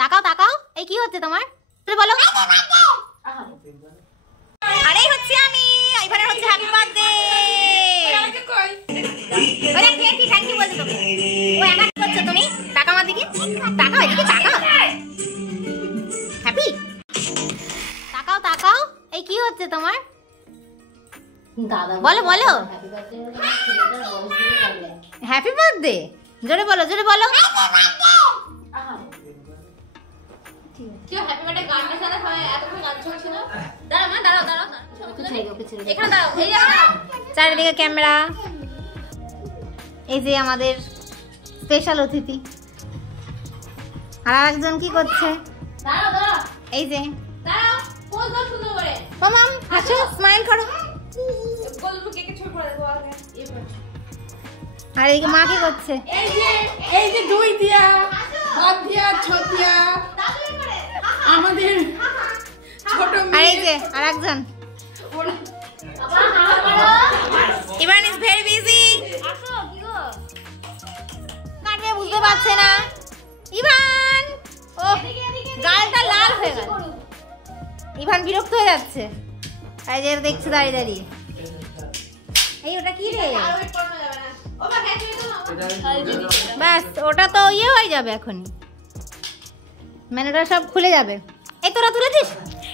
তাকাও তাকাও, এই কি হচ্ছে তোমার? বলো। আরে হচ্ছে আমি, আইভানের হচ্ছে হ্যাপি বার্থডে। ওরে কেকি থ্যাংক ইউ বলছো তুমি। ও একা কি করছো তুমি? টাকা আমার দিকে তাকাও, এদিকে তাকাও। হ্যাপি তাকাও তাকাও, এই কি হচ্ছে তোমার? বলো বলো। হ্যাপি বার্থডে জোরে বলো, জোরে বলো। কেউ হ্যাপি বার্থডে গানটা ছাড়া হয় এতক্ষণ গান চলছিল। দাঁড়াও মা, দাঁড়াও দাঁড়াও, এখানে দাঁড়াও, এই দাঁড়াও। চারিদিকে ক্যামেরা। এই যে আমাদের স্পেশাল অতিথি। আর আরেকজন কি করছে? দাঁড়াও দাঁড়াও, এই যে দাঁড়াও, পোজ দাও সুন্দর করে। মামাম হাসো, স্মাইল করো। গোলু কেকে ছবি পড়া দেবো আগে। আর এই মা কি করছে? এই যে দুই দিয়া হাত দিয়া ছতিয়া আমাদের ছোট আর এই যে আরেকজন। Evan is very busy. আসো কি গো? কাটবে বুঝতে পারছে না ইভান। ও গালটা লাল হয়ে গেল। ইভান বিরক্ত হয়ে যাচ্ছে। এই যে দেখছে দাঁড়িয়ে দাঁড়িয়ে। এই ওটা কি রে? ব্যাস ওটা তো ইয়ে হয়ে যাবে এখনই, মেনুটা সব খুলে যাবে। এই তোরা তুলেছিস?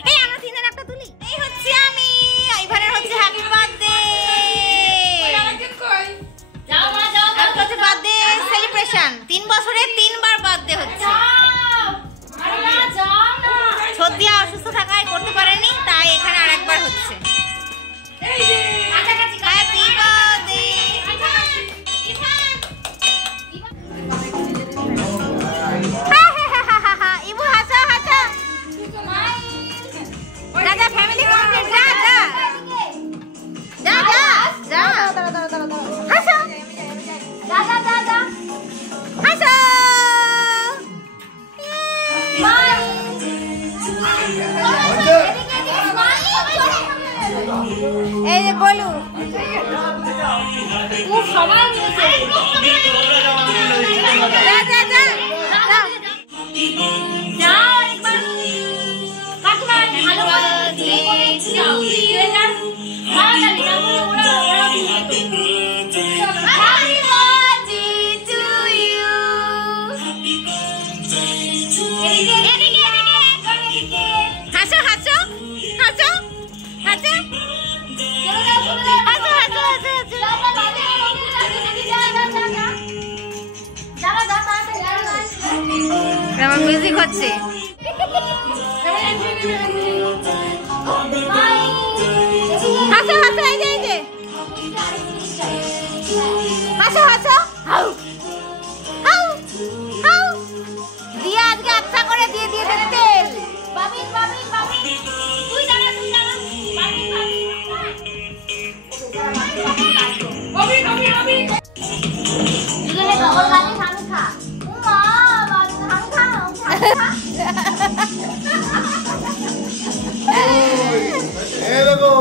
এই আমরা তিনজন একটা তুলি। এই হচ্ছে আমি, আইভানের হচ্ছে হ্যাপি বার্থডে। যাও মা যাও, আজকে হচ্ছে বার্থডে সেলিব্রেশন। 3 বছরে 3 বার বার্থডে হচ্ছে। আরে না যাও না, সত্যিয়া অসুস্থ থাকায় করতে পারেনি, তাই এখানে আরেকবার হচ্ছে। এই যে কাছাকাছি হ্যাপি বার্থডে ইবু। হাসো হাসো, দাদা ফ্যামিলি কমপ্লিট। যা যা যা যা যা, হাসো দাদা দাদা, হাসো। এই যে বলু খুব সময় নিয়েছে। যা যা যা যাও একবার কাকিমা ভালো বার্থডে যাও দিয়ে না তাড়াতাড়ি না ওরা হ্যাপি বার্থডে টু ইউ। এদিকে এদিকে এদিকে হাসো হাসো হাসো হাসো, আমার মিউজিক হচ্ছে। হাসো হাসো, এই যে এই যে হাসো হাসো। হাউ হাউ হাউ দিয়ে আজকে আচ্ছা করে দিয়ে দিয়ে দেবে তেল। বাবিন বাবিন বাবিন, তুই দাঁড়া তুই দাঁড়া। বাবিন বাবিন বাবিন বাবিন বাবিন দুজনে ডবল গালি খান খা। মা বাবিন খান খা এই দেখো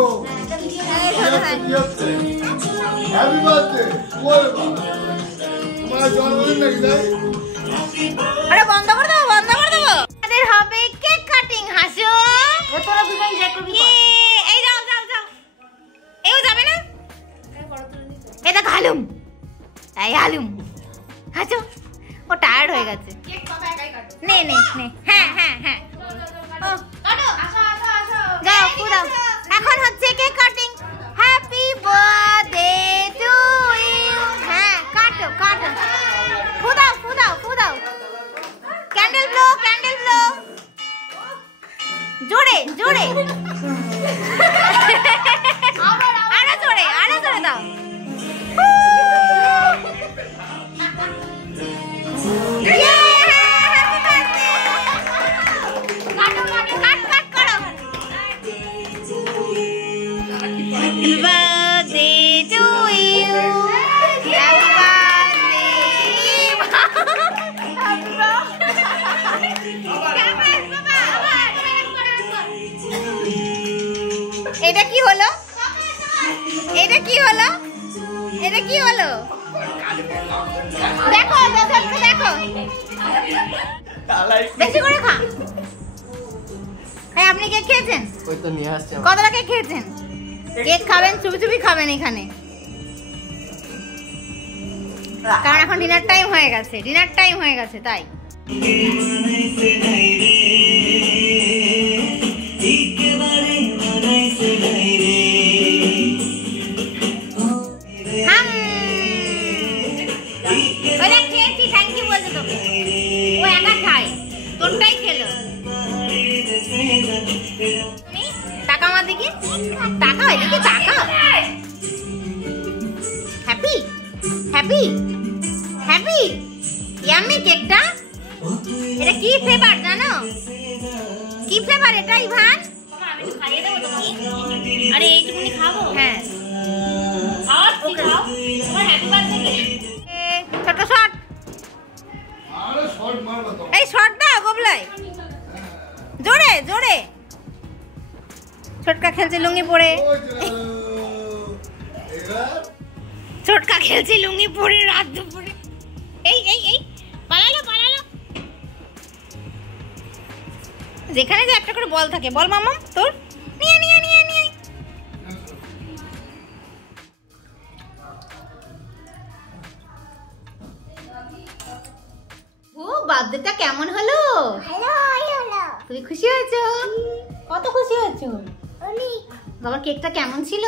হ্যাপি বার্থডে। ওরে বাবা, তোমার জন্মদিন নাকি? তাই আরে বন্ধ করে দাও, বন্ধ করে দাও। আমাদের হবে কেক কাটিং। হাসো, তোরা দুজন যে করবি। এই যাও যাও যাও, এও যাবে না। এটা হালুম, এই হালুম হাসো। ও টায়ার্ড হয়ে গেছে। কেক বাবা একাই কাটো। নে নে নে, হ্যাঁ হ্যাঁ হ্যাঁ ও কাটো। আসো আসো আসো, যাও পুরো। এখন হচ্ছে cake cutting. Happy birthday to you. হ্যাঁ কাটো কাটো, ফুদাও ফুদাও ফুদাও। ক্যান্ডেল ব্লো, ক্যান্ডেল ব্লো, জোরে জোরে। আরো জোরে, আরো জোরে দাও। এটা কি হলো? এটা কি হলো? এটা কি হলো? দেখো দেখো দেখো। বেশি করে খা। হ্যাঁ, আপনি কেক খেয়েছেন? ওই তো নিয়ে আসছে। কতটা কেক খেয়েছেন? কেক খাবেন, চুপি চুপি খাবেন এখানে, কারণ এখন ডিনার টাইম হয়ে গেছে, ডিনার টাইম হয়ে গেছে তাই। খেয়েছি, থ্যাংক ইউ বলছে তোকে। ও একা খায়, তোরটাই খেলো। টাকা আমার দিকে, টাকা এদিকে টাকা। হ্যাপি হ্যাপি হ্যাপি ইয়াম্মি কেকটা। এটা কি ফ্লেভার জানো? কি ফ্লেভার এটা ইভান? আমি তো খাইয়ে দেবো তোমাকে। আরে এইটুকুনি খাবো? হ্যাঁ খাওয়াচ্ছি, খাও। তোমার হ্যাপি বার্থডে। ছোট শট। আরে শর্ট মারবা তো। এই শট দাও গোবলাই, জোরে জোরে। ছোটকা খেলছে লুঙ্গি পরে। ছোটকা খেলছে লুঙ্গি পরে রাত দুপুরে। এই এই এই পালালো পালালো। যেখানে যে একটা করে বল থাকে, বল মামা তোর। নিয়ে নিয়ে নিয়ে নিয়ে। ও বার্থডেটা কেমন হলো? ভালো হলো। তুমি খুশি হয়েছো? কত খুশি হয়েছো? অনেক। বাবা কেকটা কেমন ছিল?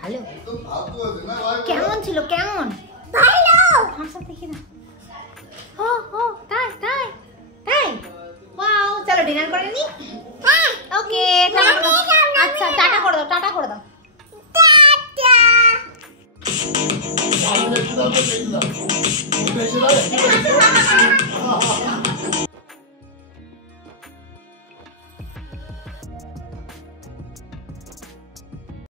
ভালো। তো ভাবতে হবে না ভাই। কেমন ছিল? কেমন? ভালো। হাসা দেখি না। ও ও